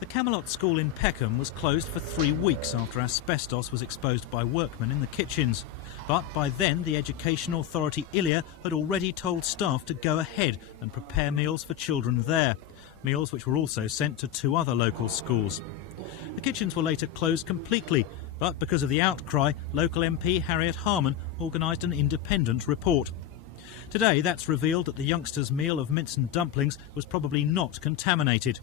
The Camelot School in Peckham was closed for 3 weeks after asbestos was exposed by workmen in the kitchens. But by then, the Education Authority ILEA had already told staff to go ahead and prepare meals for children there. Meals which were also sent to 2 other local schools. The kitchens were later closed completely, but because of the outcry, local MP Harriet Harman organised an independent report. Today, that's revealed that the youngsters' meal of mince and dumplings was probably not contaminated.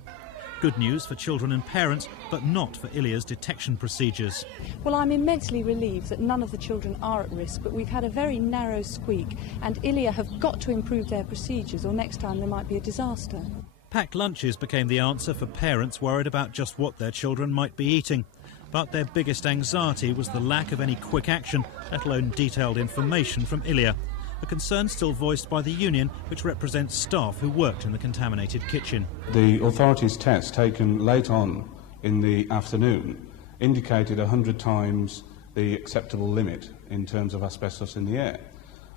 Good news for children and parents, but not for ILEA's detection procedures. Well, I'm immensely relieved that none of the children are at risk, but we've had a very narrow squeak, and ILEA have got to improve their procedures, or next time there might be a disaster. Packed lunches became the answer for parents worried about just what their children might be eating. But their biggest anxiety was the lack of any quick action, let alone detailed information from ILEA. A concern still voiced by the union, which represents staff who worked in the contaminated kitchen. The authorities' test taken late on in the afternoon indicated 100 times the acceptable limit in terms of asbestos in the air.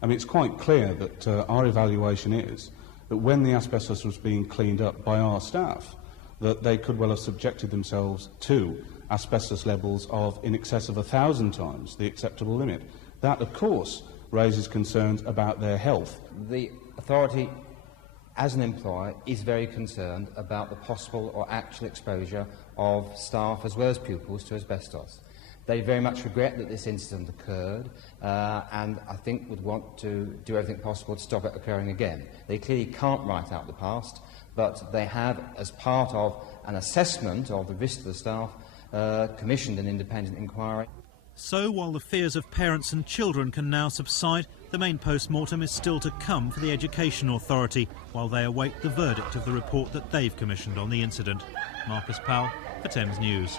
I mean, it's quite clear that our evaluation is that when the asbestos was being cleaned up by our staff, that they could well have subjected themselves to asbestos levels of in excess of 1,000 times the acceptable limit. That, of course, raises concerns about their health. The authority, as an employer, is very concerned about the possible or actual exposure of staff as well as pupils to asbestos. They very much regret that this incident occurred and I think would want to do everything possible to stop it occurring again. They clearly can't write out the past, but they have, as part of an assessment of the risk to the staff, commissioned an independent inquiry. So while the fears of parents and children can now subside, the main post-mortem is still to come for the Education Authority while they await the verdict of the report that they've commissioned on the incident. Marcus Powell for Thames News.